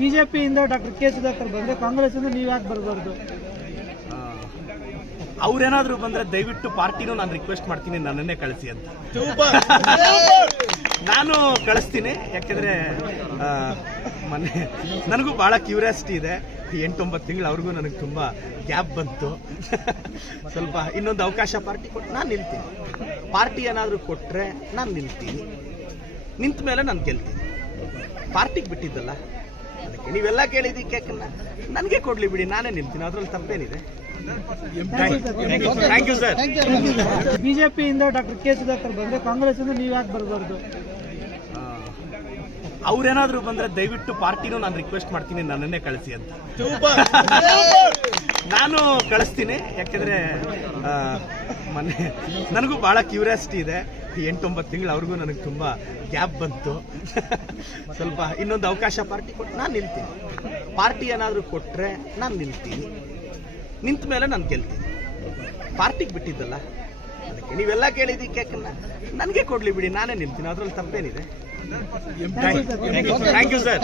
ಬಿಜೆಪಿಯಿಂದ doctor K Sudhakar ಬಂದ್ರೆ ಕಾಂಗ್ರೆಸ್ ಇಂದ ನೀವು ಯಾಕೆ ಬರಬಾರ್ದು? ಅವ್ರೇನಾದ್ರೂ ಬಂದ್ರೆ ದಯವಿಟ್ಟು ಪಾರ್ಟಿನೂ ನಾನು ರಿಕ್ವೆಸ್ಟ್ ಮಾಡ್ತೀನಿ ನನ್ನನ್ನೇ ಕಳಿಸಿ ಅಂತ. ನಾನು ಕಳಿಸ್ತೀನಿ, ಯಾಕೆಂದ್ರೆ ಮೊನ್ನೆ ನನಗೂ ಬಹಳ ಕ್ಯೂರಿಯಾಸಿಟಿ ಇದೆ. 8-9 ತಿಂಗಳು ಅವ್ರಿಗೂ ನನಗೆ ತುಂಬಾ ಗ್ಯಾಪ್ ಬಂತು. ಸ್ವಲ್ಪ ಇನ್ನೊಂದು ಅವಕಾಶ ಪಾರ್ಟಿ ಕೊಟ್ಟು ನಾನು ನಿಲ್ತೀನಿ. ಪಾರ್ಟಿ ಏನಾದರೂ ಕೊಟ್ರೆ ನಾನು ನಿಲ್ತೀನಿ. ನಿಂತ ಮೇಲೆ ನಾನು ಗೆಲ್ತೀನಿ. ಪಾರ್ಟಿಗೆ ಬಿಟ್ಟಿದ್ದಲ್ಲ, ಅದಕ್ಕೆ ನೀವೆಲ್ಲ ಕೇಳಿದ್ದಕ್ಕೆ ನನಗೆ ಕೊಡ್ಲಿ ಬಿಡಿ, ನಾನೇ ನಿಲ್ತೀನಿ. ಅದ್ರಲ್ಲಿ ತಪ್ಪೇನಿದೆ? Thank you sir. ಬಿಜೆಪಿಯಿಂದ ಡಾಕ್ಟರ್ ಕೆ ಸುಧಾಕರ್ ಬಂದ್ರೆ ಕಾಂಗ್ರೆಸ್ ಇಂದ ನೀವು ಯಾಕೆ ಬರಬಾರ್ದು? ಅವ್ರೇನಾದ್ರೂ ಬಂದ್ರೆ ದಯವಿಟ್ಟು ಪಾರ್ಟಿನೂ ನಾನು ರಿಕ್ವೆಸ್ಟ್ ಮಾಡ್ತೀನಿ ನನ್ನನ್ನೇ ಕಳಿಸಿ ಅಂತ. ನಾನು ಕಳಿಸ್ತೀನಿ, ಯಾಕೆಂದ್ರೆ ಮೊನ್ನೆ ನನಗೂ ಬಹಳ ಕ್ಯೂರಿಯಾಸಿಟಿ ಇದೆ. 8-9 ತಿಂಗಳು ಅವ್ರಿಗೂ ನನಗೆ ತುಂಬಾ ಗ್ಯಾಪ್ ಬಂತು. ಸ್ವಲ್ಪ ಇನ್ನೊಂದು ಅವಕಾಶ ಪಾರ್ಟಿ ಕೊಟ್ಟು ನಾನು ನಿಲ್ತೀನಿ. ಪಾರ್ಟಿ ಏನಾದರೂ ಕೊಟ್ರೆ ನಾನು ನಿಲ್ತೀನಿ. ನಿಂತ ಮೇಲೆ ನಾನು ಗೆಲ್ತೀನಿ. ಪಾರ್ಟಿಗೆ ಬಿಟ್ಟಿದ್ದಲ್ಲ, ಅದಕ್ಕೆ ನೀವೆಲ್ಲ ಕೇಳಿದ್ದಕ್ಕೆ ನನಗೆ ಕೊಡ್ಲಿ ಬಿಡಿ, ನಾನೇ ನಿಲ್ತೀನಿ. ಅದ್ರಲ್ಲಿ ತಪ್ಪೇನಿದೆ? Thank you sir.